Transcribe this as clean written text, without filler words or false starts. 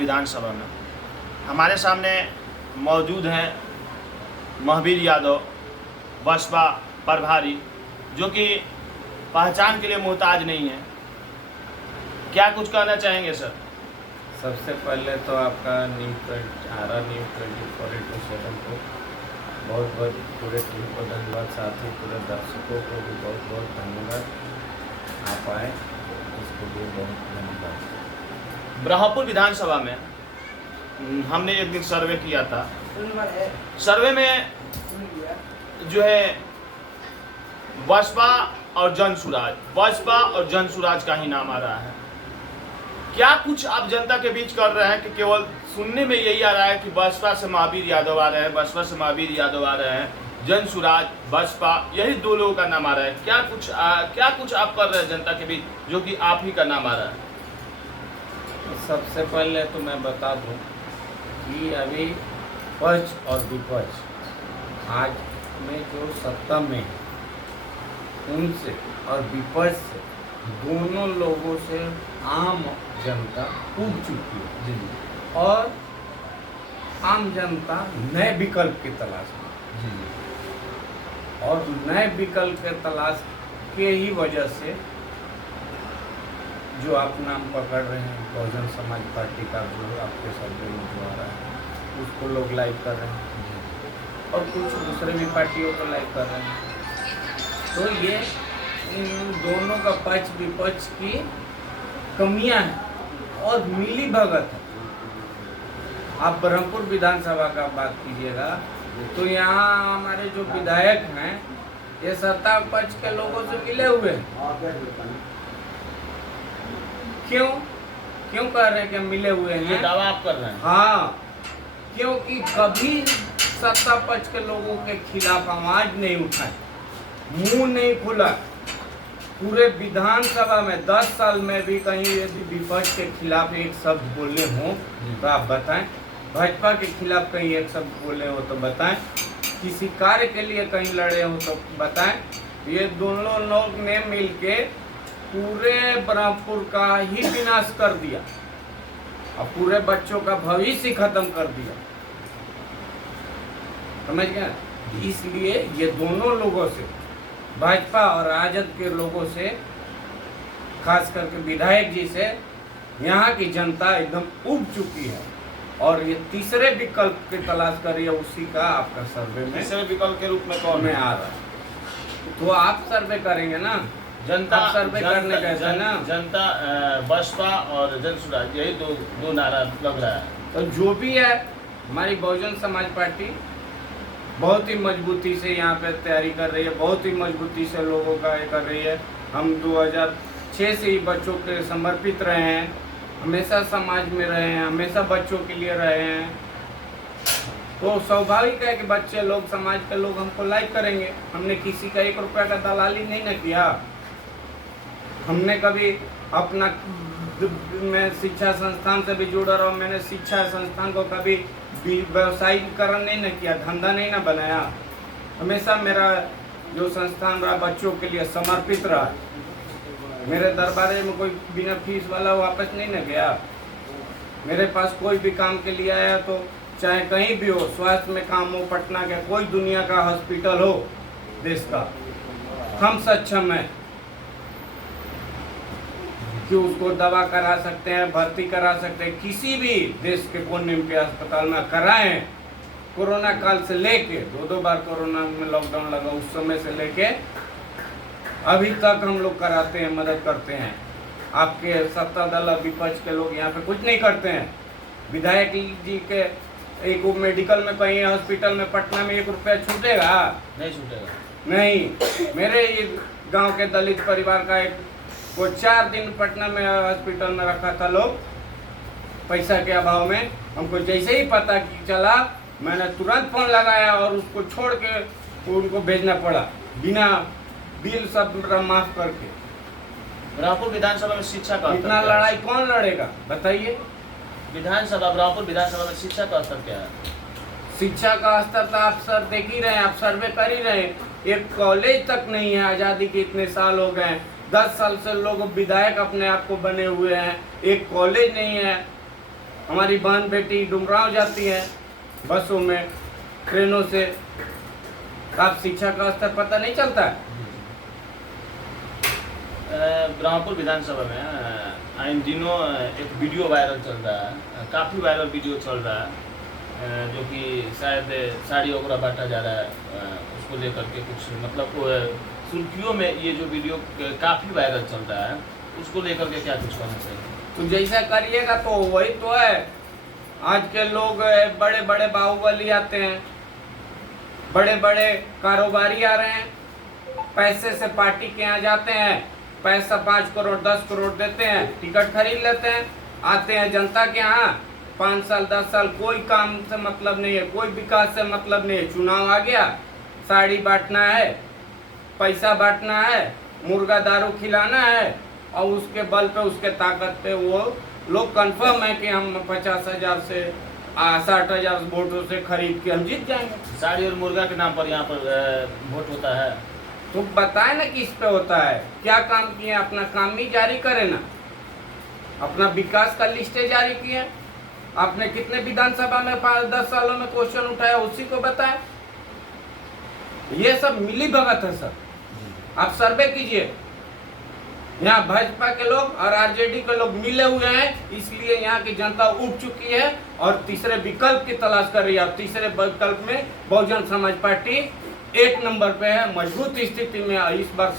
विधानसभा में। हमारे सामने मौजूद हैं महावीर यादव, बसपा प्रभारी, जो कि पहचान के लिए मोहताज नहीं है। क्या कुछ कहना चाहेंगे सर? सबसे पहले तो आपका आरा न्यूज़ 24/7 को बहुत बहुत पूरे टीम को धन्यवाद, साथ ही पूरे दर्शकों को भी बहुत बहुत धन्यवाद। आप आए इसके लिए बहुत धन्यवाद। ब्रह्मपुर विधानसभा में हमने एक दिन सर्वे किया था। सर्वे में जो है बसपा और जन सुराज का ही नाम आ रहा है। क्या कुछ आप जनता के बीच कर रहे हैं कि केवल सुनने में यही आ रहा है कि बसपा से महावीर यादव आ रहे हैं, जन सुराज बसपा, यही दो लोगों का नाम आ रहा है। क्या कुछ आप कर रहे हैं जनता के बीच जो कि आप ही का नाम आ रहा है? सबसे पहले तो मैं बता दूं कि अभी पक्ष और विपक्ष आज में जो सत्ता में है उनसे और विपक्ष से दोनों लोगों से आम जनता ऊब चुकी है और आम जनता नए विकल्प की तलाश में, और नए विकल्प के तलाश के ही वजह से जो आप नाम पकड़ रहे हैं बहुजन समाज पार्टी का, जो आपके सर्वे में जो आ रहा है उसको लोग लाइक कर रहे हैं और कुछ दूसरे भी पार्टियों को लाइक कर रहे हैं। तो ये इन दोनों का पक्ष विपक्ष की कमियां हैं और मिली भगत है। आप ब्रह्मपुर विधानसभा का बात कीजिएगा तो यहाँ हमारे जो विधायक हैं ये सत्ता पक्ष के लोगों से मिले हुए हैं। क्यों कह रहे हैं कि मिले हुए हैं? ये दावा आप कर रहे हैं? हाँ, क्योंकि कभी सत्ता पक्ष के लोगों के खिलाफ आवाज नहीं उठाई, मुंह नहीं खुला। पूरे विधानसभा में 10 साल में भी कहीं यदि विपक्ष के खिलाफ एक शब्द बोले हों तो आप बताएं, भाजपा के खिलाफ कहीं एक शब्द बोले हो तो बताएं, किसी कार्य के लिए कहीं लड़े हो तो बताएं। ये दोनों लोग ने मिलके पूरे ब्रह्मपुर का ही विनाश कर दिया और पूरे बच्चों का भविष्य खत्म कर दिया, समझ गए? इसलिए ये दोनों लोगों से, भाजपा और राजद के लोगों से, खास करके विधायक जी से यहाँ की जनता एकदम उब चुकी है और ये तीसरे विकल्प की तलाश कर रही है। उसी का आपका सर्वे में तीसरे विकल्प के रूप में कौन में आ रहा है? तो आप सर्वे करेंगे ना, जनता सर्वे करने गए ना, जनता बसपा और जन सुराज, यही दो नारा लग रहा है। तो जो भी है, हमारी बहुजन समाज पार्टी बहुत ही मजबूती से यहाँ पे तैयारी कर रही है, बहुत ही मजबूती से लोगों का ये कर रही है। हम 2006 से ही बच्चों के समर्पित रहे हैं, हमेशा समाज में रहे हैं, हमेशा बच्चों के लिए रहे हैं। तो स्वाभाविक है कि बच्चे लोग, समाज के लोग हमको लाइक करेंगे। हमने किसी का 1 रुपया का दलाली नहीं न किया। हमने कभी अपना, मैं शिक्षा संस्थान से भी जुड़ा रहा हूँ, मैंने शिक्षा संस्थान को कभी व्यवसायीकरण नहीं न किया, धंधा नहीं न बनाया। हमेशा मेरा जो संस्थान रहा बच्चों के लिए समर्पित रहा। मेरे दरबारे में कोई बिना फीस वाला वापस नहीं न गया। मेरे पास कोई भी काम के लिए आया तो चाहे कहीं भी हो, स्वास्थ्य में काम हो, पटना का कोई दुनिया का हॉस्पिटल हो देश का, हम सक्षम हैं कि उसको दवा करा सकते हैं, भर्ती करा सकते हैं। किसी भी देश के कोने के अस्पताल में कराएं। कोरोना काल से लेके 2 बार कोरोना में लॉकडाउन लगा, उस समय से लेके अभी तक हम लोग कराते हैं, मदद करते हैं। आपके सत्ता दल विपक्ष के लोग यहाँ पे कुछ नहीं करते हैं। विधायक जी के एक मेडिकल में, कहीं हॉस्पिटल में पटना में 1 रुपया छूटेगा? नहीं छूटेगा। नहीं। मेरे ये गांव के दलित परिवार का एक वो 4 दिन पटना में हॉस्पिटल में रखा था लोग, पैसा के अभाव में। हमको जैसे ही पता चला मैंने तुरंत फोन लगाया और उसको छोड़ के उनको भेजना पड़ा, बिना बिल सब माफ करके। ब्रह्मपुर विधानसभा में शिक्षा का इतना लड़ाई कौन लड़ेगा बताइए? ब्रह्मपुर विधानसभा में शिक्षा का स्तर क्या है? शिक्षा का स्तर तो आप सर देख ही रहे हैं, आप सर्वे कर ही रहे हैं। एक कॉलेज तक नहीं है, आज़ादी के इतने साल हो गए, 10 साल से लोग विधायक अपने आप को बने हुए हैं, एक कॉलेज नहीं है। हमारी बहन बेटी डुमराव जाती है बसों में, ट्रेनों से। आप शिक्षा का स्तर पता नहीं चलता है? ब्रह्मपुर विधानसभा में इन दिनों एक वीडियो वायरल चल रहा है, काफ़ी वायरल वीडियो चल रहा है, जो कि शायद साड़ी वगैरह बांटा जा रहा है, उसको लेकर के कुछ मतलब सुर्खियों में ये जो वीडियो काफ़ी वायरल चल रहा है, उसको लेकर के क्या कुछ कहना चाहिए? तो जैसा करिएगा तो वही तो है। आज के लोग बड़े बड़े बाहुबली आते हैं, बड़े बड़े कारोबारी आ रहे हैं, पैसे से पार्टी के यहाँ जाते हैं, पैसा 5 करोड़ 10 करोड़ देते हैं, टिकट खरीद लेते हैं, आते हैं जनता के यहाँ 5 साल 10 साल कोई काम से मतलब नहीं है, कोई विकास से मतलब नहीं है। चुनाव आ गया, साड़ी बांटना है, पैसा बांटना है, मुर्गा दारू खिलाना है, और उसके बल पे उसके ताकत पे वो लोग कंफर्म है कि हम 50,000 से 60,000 वोटों से खरीद के हम जीत जाएंगे। साड़ी और मुर्गा के नाम पर यहाँ पर वोट होता है। तो बताए ना किस पे होता है, क्या काम किए, अपना काम ही जारी करे ना, अपना विकास का लिस्टें जारी किए। आपने कितने विधानसभा में 5-10 सालों में क्वेश्चन उठाया, उसी को बताए। ये सब मिली भगत है सर। आप सर्वे कीजिए, यहाँ भाजपा के लोग और आरजेडी के लोग मिले हुए हैं, इसलिए यहाँ की जनता उठ चुकी है और तीसरे विकल्प की तलाश कर रही है। और तीसरे विकल्प में बहुजन समाज पार्टी 1 नंबर पे है, मजबूत स्थिति में इस बार।